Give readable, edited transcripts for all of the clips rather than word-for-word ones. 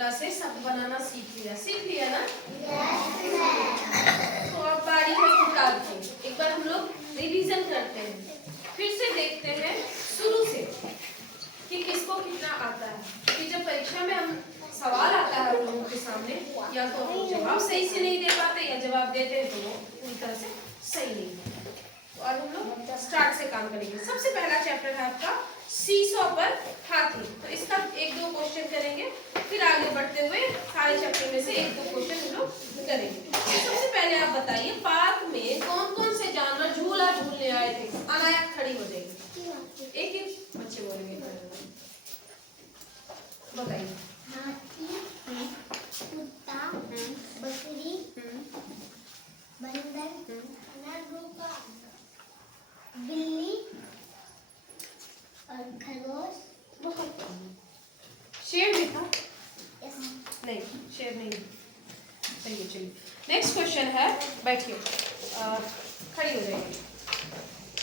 मात्रा से शब्द बनाना सीख लिया ना? तो अब बारी है किताब की। एक बार हम लोग रिवीजन करते हैं, फिर से देखते हैं शुरू से कि किसको कितना आता है। कि जब परीक्षा में हम सवाल आता है हम लोगों के सामने, या तो हम जवाब सही से नहीं दे पाते या जवाब देते हैं तो वो पूरी तरह से सही नहीं होता। तो आज हम लोग स्टार्ट से काम करेंगे। सबसे पहला चैप्टर है आपका सीसॉ पर हाथी। तो इसका एक दो क्वेश्चन करेंगे, फिर आगे बढ़ते हुए सारे चैप्टर में से एक दो क्वेश्चन हम लोग करेंगे। सबसे पहले आप बताइए, पार्क में कौन कौन से जानवर झूला झूलने आए थे? अनायास खड़ी हो जाएगी, एक एक बच्चे बोलेंगे, बताइए। हाथी, कुत्ता, बकरी, बंदर, बिल्ली और खरगोश। बहुत शेर भी था? नहीं, शेर नहीं। चलिए चलिए, नेक्स्ट क्वेश्चन है, बैठिए, खड़ी हो जाइए।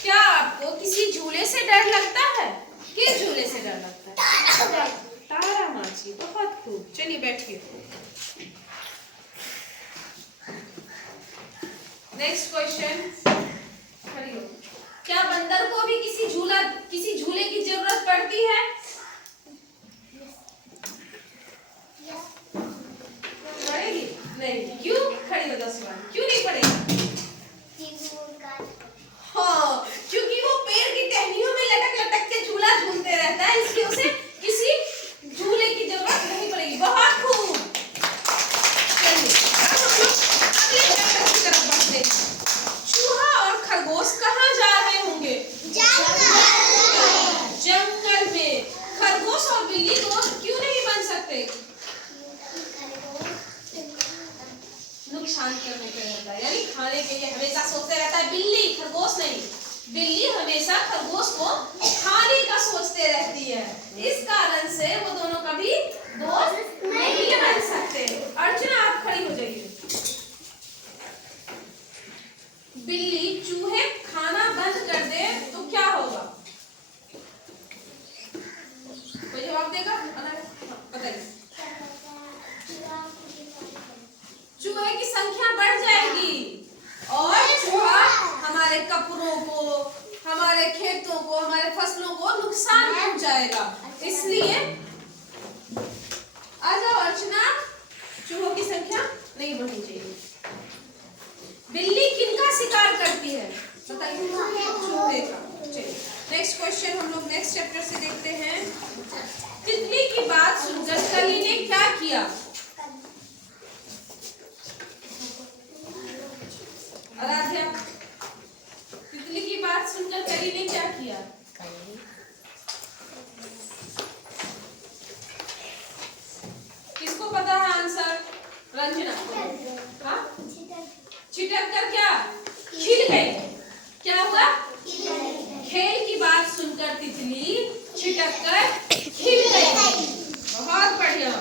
क्या आपको किसी झूले से डर लगता है? किस झूले से डर लगता है? तारा माछी। बहुत खूब, चलिए बैठिए। नेक्स्ट क्वेश्चन, खड़ी हो। क्या बंदर को भी किसी झूले की जरूरत पड़ती है? पड़ेगी? नहीं। क्यों? खड़ी हो 10 बार। क्यों नहीं पड़ेगी? हाँ, क्योंकि वो पेड़ की टहनियों में लटक लटक के झूला झूलते रहता है, इसलिए उसे किसी झूले की जरूरत नहीं पड़ेगी। बहुत खूब। चलिए अब हम लोग अगले चैप्टर की तरफ बढ़ते हैं। चूहा और खरगोश कहाँ जा रहे होंगे? जंगल में। खरगोश और बिल्ली दोस्त क्यों नहीं बन सकते? नुकसान करने के रहता है, यानी खाने के लिए हमेशा सोचते रहता है। बिल्ली, खरगोश नहीं। बिल्ली हमेशा खरगोश को खाने का सोचते रहती है, इस कारण से वो दोनों कभी दोस्त नहीं बन सकते। अर्चना आप खड़ी हो जाइए। बिल्ली चूहे खाना बंद कर दे तो क्या होगा? कोई जवाब देगा? बताइए। चूहे की संख्या बढ़ जाएगी और चूहा हमारे कपड़ों को, हमारे खेतों को, हमारे फसलों को नुकसान पहुंचाएगा। इसलिए आ जाओ अर्चना, चूहों की संख्या नहीं बढ़नी चाहिए। बिल्ली किनका शिकार करती है? बताइए। चूहे का। चलिए नेक्स्ट क्वेश्चन हम लोग नेक्स्ट चैप्टर से देखते हैं। तितली की बात सुनकर कली ने क्या किया? आराध्या, तितली की बात सुनकर कली ने क्या किया? किसको पता है आंसर? रंजना। हाँ, छिटक कर क्या? खिल गई। क्या हुआ? खेल की बात सुनकर तितली छिटक कर खिल गई। बहुत बढ़िया।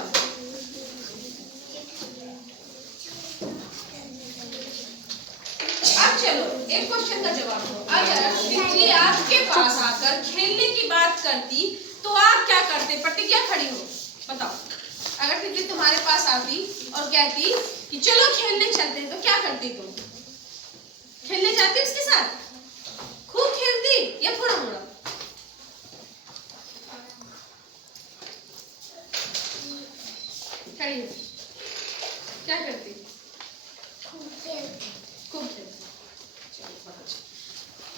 अब चलो एक क्वेश्चन का जवाब दो। अगर तितली आपके पास आकर खेलने की बात करती तो आप क्या करते? प्रतिज्ञा खड़ी हो, बताओ। अगर तितली तुम्हारे पास आती और कहती कि चलो खेलने चलते हैं, तो क्या करती तुम? खेलने जाती उसके साथ? खूब खेलती या थोड़ा मोड़ा? खड़ी हो, क्या करती? खूब खेलती।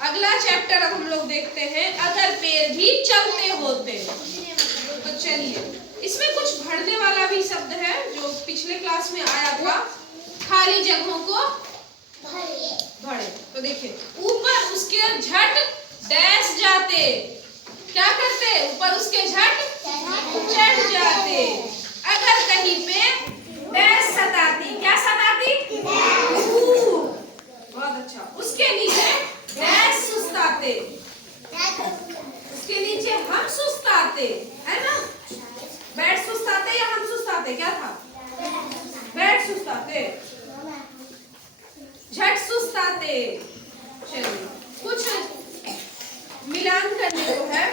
अगला चैप्टर अब हम लोग देखते हैं, अगर पेड़ भी चलते होते। तो चलिए, इसमें कुछ भरने वाला भी शब्द है जो पिछले क्लास में आया था। खाली जगहों को भरे। तो देखिए, ऊपर उसके झट डैश जाते। क्या करते? ऊपर उसके झट चढ़ जाते। अगर कहीं पे डैश सताती, क्या सताती? बहुत अच्छा। उसके नीचे डैश सुस्ताते। उसके नीचे हम सुस्ताते, है ना? बैठ सुस्ताते या हम सुस्ताते? क्या था? बैठ सुस्ताते, झट सुस्ताते। चलिए कुछ मिलान करने को है।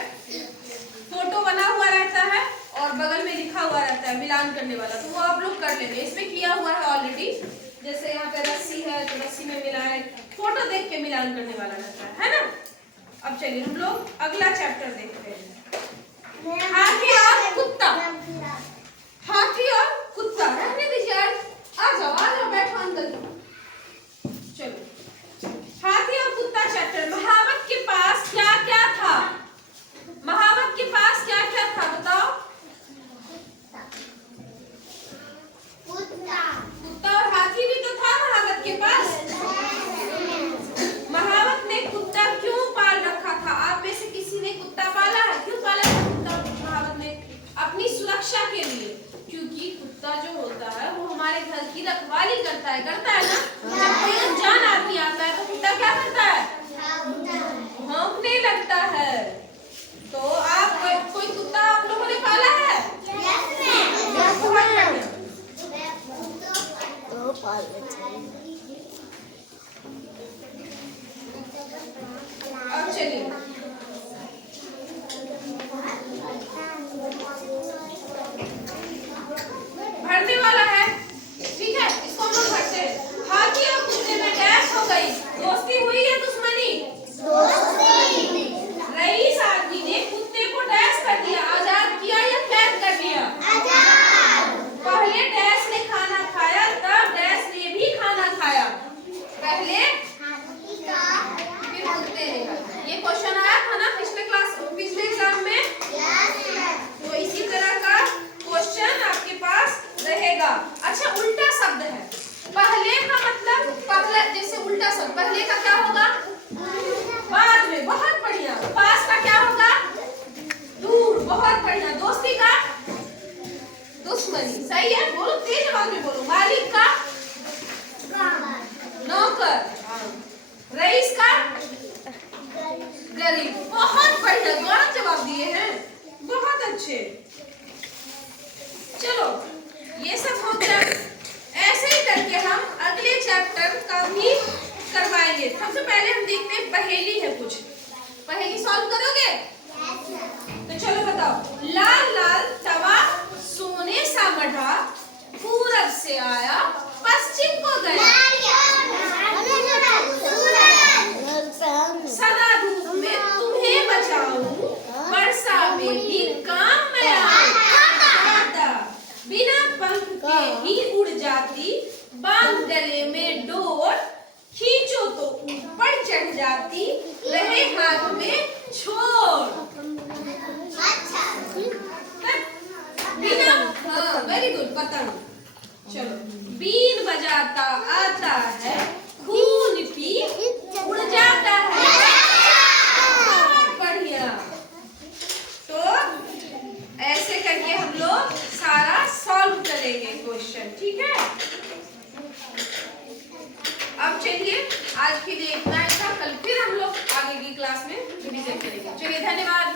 फोटो बना हुआ रहता है और बगल में लिखा हुआ हुआ रहता है मिलान करने वाला, तो वो आप लोग कर लेंगे। इसमें किया हुआ है ऑलरेडी। जैसे यहाँ पे रस्सी है तो रस्सी में मिलाएं, फोटो देख के मिलान करने वाला रहता है ना। अब चलिए हम लोग अगला चैप्टर देखते हैं, हाथी और कुत्ता। हाथी और कुत्ता, रहने दीजिए यार, आ जाओ बैठो अंकल। चलो, हाथी और कुत्ता चैप्टर। महावत के पास क्या क्या था? महावत के पास क्या क्या था बताओ? कुत्ता और हाथी भी तो था महावत के पास। महावत ने कुत्ता क्यों पाल रखा था? आप में से किसी ने कुत्ता पाला है? क्यों पाला था कुत्ता महावत ने? अपनी सुरक्षा के लिए, क्योंकि कुत्ता जो होता है वो हमारे घर की रखवाली करता है ना। जब कोई अनजान आदमी आता है तो कुत्ता क्या करता है? भौंकने लगता है। तो आप कोई कुत्ता आप लोगों ने पाला है? बहुत बढ़िया। अब चलिए, भरने वाला है, ठीक है, इसको हम लोग भरते हैं। हाथी और कुत्ते में डैश हो गई, दोस्ती हुई या दुश्मनी? रईस आदमी ने कुत्ते को डैश कर दिया, आजाद किया या कैद कर दिया? पहले डैश ने खाना खाया, तब डैश ने भी खाना खाया। पहले फिर कुत्ते ने खाया। ये क्वेश्चन आया था ना पिछले एग्जाम में। तो इसी तरह का क्वेश्चन आपके पास रहेगा। अच्छा, उल्टा शब्द है। पहले का मतलब पहले, जैसे उल्टा शब्द पहले का क्या होगा? बाद में। बहुत बढ़िया। पास का क्या होगा? दूर। बहुत बढ़िया। दोस्ती का? दुश्मनी। सही है, बोलो तेज आवाज में बोलो। मालिक का? नौकर। रईस का? गरीब। बहुत बढ़िया, दोनों जवाब दिए हैं, बहुत अच्छे। चलो, ये सब हो गया। ऐसे ही करके हम अगले चैप्टर का भी करवाएंगे। सबसे पहले हम देखते हैं, पहेली है कुछ। पहेली सॉल्व करोगे? तो चलो बताओ। लाल लाल तवा सोने सा मढ़ा, पूरब से आया पश्चिम को गया, सदा धूप में तुम्हें बचाऊं, वर्षा में भी काम में आऊं, बिना पंख के ही उड़ जाती, बांध गले में डोर, खींचो तो ऊपर चढ़ जाती, रहे हाथ में छोड़। बिना, हाँ वेरी गुड, पतंग। चलो, बीन बजाता आता है, खून पी उड़ जाता है। बहुत बढ़िया। तो ऐसे करके हम लोग सारा सॉल्व करेंगे क्वेश्चन, ठीक है। अब चलिए, आज के लिए इतना ही था। कल फिर हम लोग आगे की क्लास में रिवीजन करेंगे। चलिए, धन्यवाद।